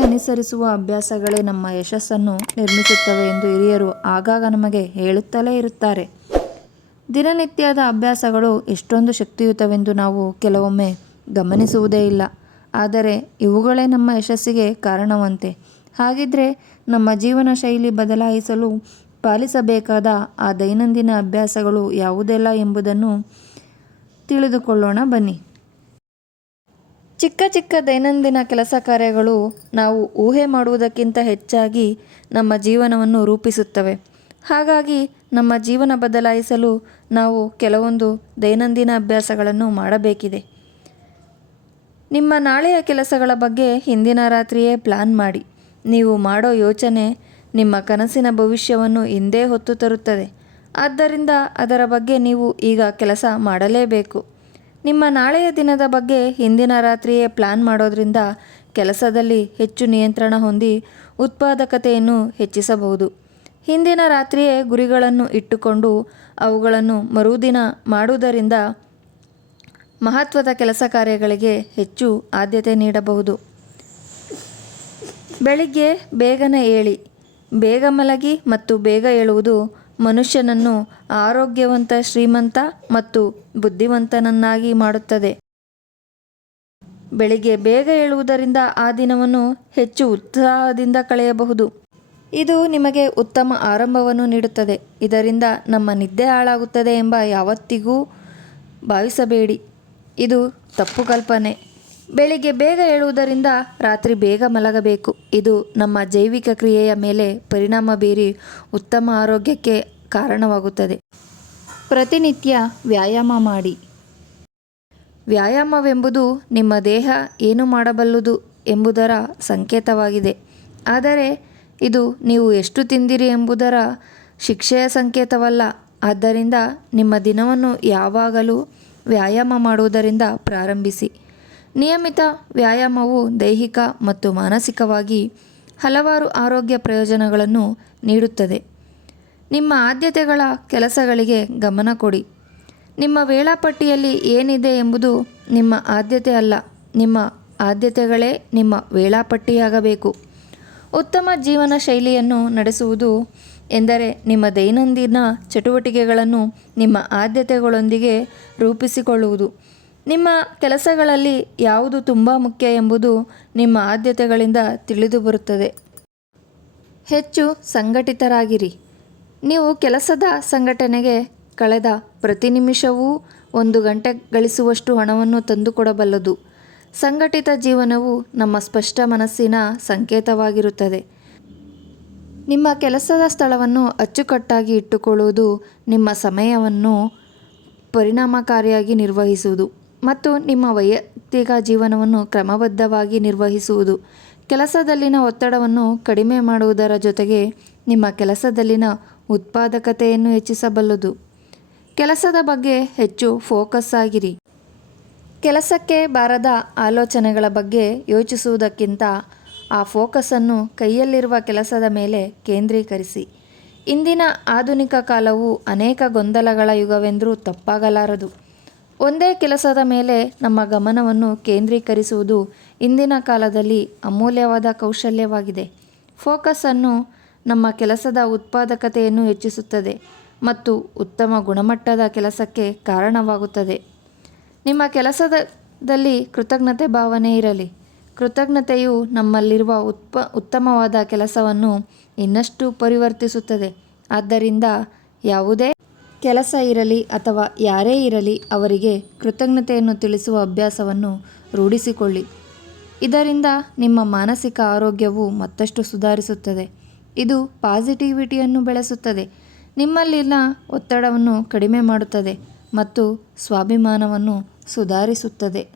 ಅನುಸರಿಸುವ ಅಭ್ಯಾಸಗಳೇ ನಮ್ಮ ಯಶಸ್ಸನ್ನು ನಿರ್ಮಿಸುತ್ತವೆ ಎಂದು ಹಿರಿಯರು ಆಗಾಗ ನಮಗೆ ಹೇಳುತ್ತಲೇ ಇರುತ್ತಾರೆ. ದಿನನಿತ್ಯದ ಅಭ್ಯಾಸಗಳು ಎಷ್ಟೊಂದು ಶಕ್ತಿಯುತವೆಂದು ನಾವು ಕೆಲವೊಮ್ಮೆ ಗಮನಿಸುವುದೇ ಇಲ್ಲ. ಆದರೆ ಇವುಗಳೇ ನಮ್ಮ ಯಶಸ್ಸಿಗೆ ಕಾರಣವಂತೆ. ಹಾಗಿದ್ರೆ ನಮ್ಮ ಜೀವನ ಶೈಲಿ ಬದಲಾಯಿಸಲು ಪಾಲಿಸಬೇಕಾದ ಆ ದೈನಂದಿನ ಅಭ್ಯಾಸಗಳು ಯಾವುದೆಲ್ಲ ಎಂಬುದನ್ನು ತಿಳಿದುಕೊಳ್ಳೋಣ ಬನ್ನಿ. ಚಿಕ್ಕ ಚಿಕ್ಕ ದೈನಂದಿನ ಕೆಲಸ ಕಾರ್ಯಗಳು ನಾವು ಊಹೆ ಮಾಡುವುದಕ್ಕಿಂತ ಹೆಚ್ಚಾಗಿ ನಮ್ಮ ಜೀವನವನ್ನು ರೂಪಿಸುತ್ತವೆ. ಹಾಗಾಗಿ ನಮ್ಮ ಜೀವನ ಬದಲಾಯಿಸಲು ನಾವು ಕೆಲವೊಂದು ದೈನಂದಿನ ಅಭ್ಯಾಸಗಳನ್ನು ಮಾಡಬೇಕಿದೆ. ನಿಮ್ಮ ನಾಳೆಯ ಕೆಲಸಗಳ ಬಗ್ಗೆ ಹಿಂದಿನ ರಾತ್ರಿಯೇ ಪ್ಲಾನ್ ಮಾಡಿ. ನೀವು ಮಾಡೋ ಯೋಚನೆ ನಿಮ್ಮ ಕನಸಿನ ಭವಿಷ್ಯವನ್ನು ಹಿಂದೆ ಹೊತ್ತು ತರುತ್ತದೆ. ಆದ್ದರಿಂದ ಅದರ ಬಗ್ಗೆ ನೀವು ಈಗ ಕೆಲಸ ಮಾಡಲೇಬೇಕು. ನಿಮ್ಮ ನಾಳೆಯ ದಿನದ ಬಗ್ಗೆ ಹಿಂದಿನ ರಾತ್ರಿಯೇ ಪ್ಲಾನ್ ಮಾಡೋದ್ರಿಂದ ಕೆಲಸದಲ್ಲಿ ಹೆಚ್ಚು ನಿಯಂತ್ರಣ ಹೊಂದಿ ಉತ್ಪಾದಕತೆಯನ್ನು ಹೆಚ್ಚಿಸಬಹುದು. ಹಿಂದಿನ ರಾತ್ರಿಯೇ ಗುರಿಗಳನ್ನು ಇಟ್ಟುಕೊಂಡು ಅವುಗಳನ್ನು ಮರುದಿನ ಮಾಡುವುದರಿಂದ ಮಹತ್ವದ ಕೆಲಸ ಕಾರ್ಯಗಳಿಗೆ ಹೆಚ್ಚು ಆದ್ಯತೆ ನೀಡಬಹುದು. ಬೆಳಿಗ್ಗೆ ಬೇಗನೆ ಏಳಿ. ಬೇಗ ಮಲಗಿ ಮತ್ತು ಬೇಗ ಏಳುವುದು ಮನುಷ್ಯನನ್ನು ಆರೋಗ್ಯವಂತ, ಶ್ರೀಮಂತ ಮತ್ತು ಬುದ್ಧಿವಂತನನ್ನಾಗಿ ಮಾಡುತ್ತದೆ. ಬೆಳಿಗ್ಗೆ ಬೇಗ ಏಳುವುದರಿಂದ ಆ ದಿನವನ್ನು ಹೆಚ್ಚು ಉತ್ಸಾಹದಿಂದ ಕಳೆಯಬಹುದು. ಇದು ನಿಮಗೆ ಉತ್ತಮ ಆರಂಭವನ್ನು ನೀಡುತ್ತದೆ. ಇದರಿಂದ ನಮ್ಮ ನಿದ್ದೆ ಹಾಳಾಗುತ್ತದೆ ಎಂಬ ಯಾವತ್ತಿಗೂ ಭಾವಿಸಬೇಡಿ. ಇದು ತಪ್ಪು ಕಲ್ಪನೆ. ಬೆಳಿಗ್ಗೆ ಬೇಗ ಏಳುವುದರಿಂದ ರಾತ್ರಿ ಬೇಗ ಮಲಗಬೇಕು. ಇದು ನಮ್ಮ ಜೈವಿಕ ಕ್ರಿಯೆಯ ಮೇಲೆ ಪರಿಣಾಮ ಬೀರಿ ಉತ್ತಮ ಆರೋಗ್ಯಕ್ಕೆ ಕಾರಣವಾಗುತ್ತದೆ. ಪ್ರತಿನಿತ್ಯ ವ್ಯಾಯಾಮ ಮಾಡಿ. ವ್ಯಾಯಾಮವೆಂಬುದು ನಿಮ್ಮ ದೇಹ ಏನು ಮಾಡಬಲ್ಲುದು ಎಂಬುದರ ಸಂಕೇತವಾಗಿದೆ. ಆದರೆ ಇದು ನೀವು ಎಷ್ಟು ತಿಂದಿರಿ ಎಂಬುದರ ಶಿಕ್ಷೆಯ ಸಂಕೇತವಲ್ಲ. ಆದ್ದರಿಂದ ನಿಮ್ಮ ದಿನವನ್ನು ಯಾವಾಗಲೂ ವ್ಯಾಯಾಮ ಮಾಡುವುದರಿಂದ ಪ್ರಾರಂಭಿಸಿ. ನಿಯಮಿತ ವ್ಯಾಯಾಮವು ದೈಹಿಕ ಮತ್ತು ಮಾನಸಿಕವಾಗಿ ಹಲವಾರು ಆರೋಗ್ಯ ಪ್ರಯೋಜನಗಳನ್ನು ನೀಡುತ್ತದೆ. ನಿಮ್ಮ ಆದ್ಯತೆಗಳ ಕೆಲಸಗಳಿಗೆ ಗಮನ ಕೊಡಿ. ನಿಮ್ಮ ವೇಳಾಪಟ್ಟಿಯಲ್ಲಿ ಏನಿದೆ ಎಂಬುದು ನಿಮ್ಮ ಆದ್ಯತೆ ಅಲ್ಲ. ನಿಮ್ಮ ಆದ್ಯತೆಗಳೇ ನಿಮ್ಮ ವೇಳಾಪಟ್ಟಿಯಾಗಬೇಕು. ಉತ್ತಮ ಜೀವನ ಶೈಲಿಯನ್ನು ನಡೆಸುವುದು ಎಂದರೆ ನಿಮ್ಮ ದೈನಂದಿನ ಚಟುವಟಿಕೆಗಳನ್ನು ನಿಮ್ಮ ಆದ್ಯತೆಗಳೊಂದಿಗೆ ರೂಪಿಸಿಕೊಳ್ಳುವುದು. ನಿಮ್ಮ ಕೆಲಸಗಳಲ್ಲಿ ಯಾವುದು ತುಂಬ ಮುಖ್ಯ ಎಂಬುದು ನಿಮ್ಮ ಆದ್ಯತೆಗಳಿಂದ ತಿಳಿದು ಬರುತ್ತದೆ. ಹೆಚ್ಚು ಸಂಘಟಿತರಾಗಿರಿ. ನೀವು ಕೆಲಸದ ಸಂಘಟನೆಗೆ ಕಳೆದ ಪ್ರತಿ ನಿಮಿಷವೂ ಒಂದು ಗಂಟೆ ಗಳಿಸುವಷ್ಟು ಹಣವನ್ನು ತಂದುಕೊಡಬಲ್ಲದು. ಸಂಘಟಿತ ಜೀವನವು ನಮ್ಮ ಸ್ಪಷ್ಟ ಮನಸ್ಸಿನ ಸಂಕೇತವಾಗಿರುತ್ತದೆ. ನಿಮ್ಮ ಕೆಲಸದ ಸ್ಥಳವನ್ನು ಅಚ್ಚುಕಟ್ಟಾಗಿ ಇಟ್ಟುಕೊಳ್ಳುವುದು ನಿಮ್ಮ ಸಮಯವನ್ನು ಪರಿಣಾಮಕಾರಿಯಾಗಿ ನಿರ್ವಹಿಸುವುದು. ಮತ್ತು ನಿಮ್ಮ ವೈಯಕ್ತಿಕ ಜೀವನವನ್ನು ಕ್ರಮಬದ್ಧವಾಗಿ ನಿರ್ವಹಿಸುವುದು. ಕೆಲಸದಲ್ಲಿನ ಒತ್ತಡವನ್ನು ಕಡಿಮೆ ಮಾಡುವುದರ ಜೊತೆಗೆ ನಿಮ್ಮ ಕೆಲಸದಲ್ಲಿನ ಉತ್ಪಾದಕತೆಯನ್ನು ಹೆಚ್ಚಿಸಬಲ್ಲದು. ಕೆಲಸದ ಬಗ್ಗೆ ಹೆಚ್ಚು ಫೋಕಸ್ ಆಗಿರಿ. ಕೆಲಸಕ್ಕೆ ಬಾರದ ಆಲೋಚನೆಗಳ ಬಗ್ಗೆ ಯೋಚಿಸುವುದಕ್ಕಿಂತ ಆ ಫೋಕಸನ್ನು ಕೈಯಲ್ಲಿರುವ ಕೆಲಸದ ಮೇಲೆ ಕೇಂದ್ರೀಕರಿಸಿ. ಇಂದಿನ ಆಧುನಿಕ ಕಾಲವು ಅನೇಕ ಗೊಂದಲಗಳ ಯುಗವೆಂದರೂ ತಪ್ಪಾಗಲಾರದು. ಒಂದೇ ಕೆಲಸದ ಮೇಲೆ ನಮ್ಮ ಗಮನವನ್ನು ಕೇಂದ್ರೀಕರಿಸುವುದು ಇಂದಿನ ಕಾಲದಲ್ಲಿ ಅಮೂಲ್ಯವಾದ ಕೌಶಲ್ಯವಾಗಿದೆ. ಫೋಕಸನ್ನು ನಮ್ಮ ಕೆಲಸದ ಉತ್ಪಾದಕತೆಯನ್ನು ಹೆಚ್ಚಿಸುತ್ತದೆ ಮತ್ತು ಉತ್ತಮ ಗುಣಮಟ್ಟದ ಕೆಲಸಕ್ಕೆ ಕಾರಣವಾಗುತ್ತದೆ. ನಿಮ್ಮ ಕೆಲಸದಲ್ಲಿ ಕೃತಜ್ಞತೆ ಭಾವನೆ ಇರಲಿ. ಕೃತಜ್ಞತೆಯು ನಮ್ಮಲ್ಲಿರುವ ಉತ್ಪ, ಉತ್ತಮವಾದ ಕೆಲಸವನ್ನು ಇನ್ನಷ್ಟು ಪರಿವರ್ತಿಸುತ್ತದೆ. ಆದ್ದರಿಂದ ಯಾವುದೇ ಕೆಲಸ ಇರಲಿ ಅಥವಾ ಯಾರೇ ಇರಲಿ ಅವರಿಗೆ ಕೃತಜ್ಞತೆಯನ್ನು ತಿಳಿಸುವ ಅಭ್ಯಾಸವನ್ನು ರೂಢಿಸಿಕೊಳ್ಳಿ. ಇದರಿಂದ ನಿಮ್ಮ ಮಾನಸಿಕ ಆರೋಗ್ಯವು ಮತ್ತಷ್ಟು ಸುಧಾರಿಸುತ್ತದೆ. ಇದು ಪಾಸಿಟಿವಿಟಿಯನ್ನು ಬೆಳೆಸುತ್ತದೆ. ನಿಮ್ಮಲ್ಲಿನ ಒತ್ತಡವನ್ನು ಕಡಿಮೆ ಮಾಡುತ್ತದೆ ಮತ್ತು ಸ್ವಾಭಿಮಾನವನ್ನು ಸುಧಾರಿಸುತ್ತದೆ.